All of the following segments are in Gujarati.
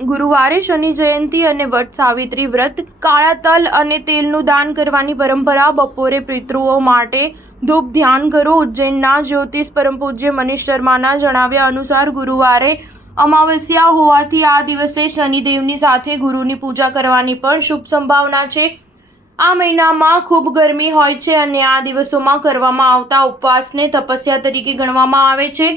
ગુરુવારે શનિ જયંતિ અને વટ સાવિત્રી વ્રત, કાળા તલ અને તેલનું દાન કરવાની પરંપરા. બપોરે પિતૃઓ માટે ધૂપ ધ્યાન કરો. ઉજ્જૈનના જ્યોતિષ પરમ પૂજ્ય મનીષ શર્માના જણાવ્યા અનુસાર ગુરુવારે અમાવસ્યા હોવાથી આ દિવસે શનિદેવની સાથે ગુરુની પૂજા કરવાની પણ શુભ સંભાવના છે. આ મહિનામાં ખૂબ ગરમી હોય છે અને આ દિવસોમાં કરવામાં આવતા ઉપવાસને તપસ્યા તરીકે ગણવામાં આવે છે.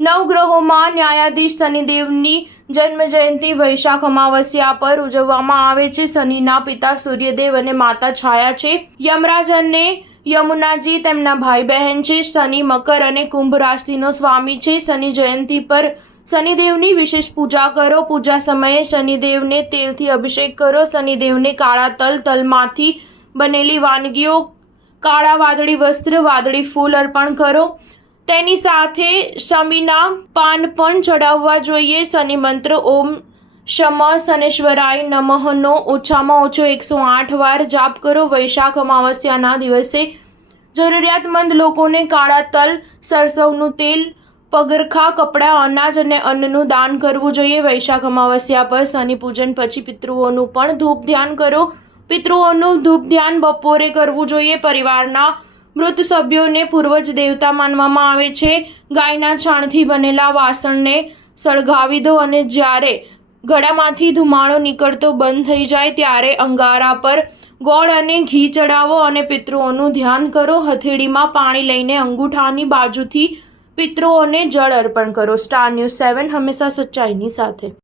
નવગ્રહોમાં ન્યાયાધીશ શનિદેવની જન્મ જયંતિ વૈશાખ અમાવસ્યા પર ઉજવવામાં આવે છે. શનિના પિતા સૂર્યદેવ અને માતા છાયા છે. યમરાજ અને યમુનાજી તેમના ભાઈ બહેન છે. શનિ મકર અને કુંભ રાશિનો સ્વામી છે. શનિ જયંતિ પર શનિદેવની વિશેષ પૂજા કરો. પૂજા સમયે શનિદેવને તેલથી અભિષેક કરો. શનિદેવને કાળા તલમાંથી બનેલી વાનગીઓ, કાળા વાદળી વસ્ત્ર, વાદળી ફૂલ અર્પણ કરો. તેની સાથે શમીના પાન પણ ચડાવવા જોઈએ. શનિ મંત્ર ઓમ શમ શનેશ્વરાય નમઃનો ઓછામાં ઓછો 108 વાર જાપ કરો. વૈશાખ અમાવસ્યાના દિવસે જરૂરિયાતમંદ લોકોને કાળા તલ, સરસવનું તેલ, પગરખાં, કપડાં, અનાજ અને અન્નનું દાન કરવું જોઈએ. વૈશાખ અમાવસ્યા પર શનિ પૂજન પછી પિતૃઓનું પણ ધૂપ ધ્યાન કરો. પિતૃઓનું ધૂપ ધ્યાન બપોરે કરવું જોઈએ. પરિવારના મૃત સભ્યોને પૂર્વજ દેવતા માનવામાં આવે છે. ગાયના છાણથી બનેલા વાસણને સળગાવી દો અને જ્યારે ગળામાંથી ધુમાડો નીકળતો બંધ થઈ જાય ત્યારે અંગારા પર ગોળ અને ઘી ચડાવો અને પિતૃઓનું ધ્યાન કરો. હથેળીમાં પાણી લઈને અંગૂઠાની બાજુથી પિતૃઓને જળ અર્પણ કરો. સ્ટાર ન્યૂઝ 7 હંમેશા સચ્ચાઈની સાથે.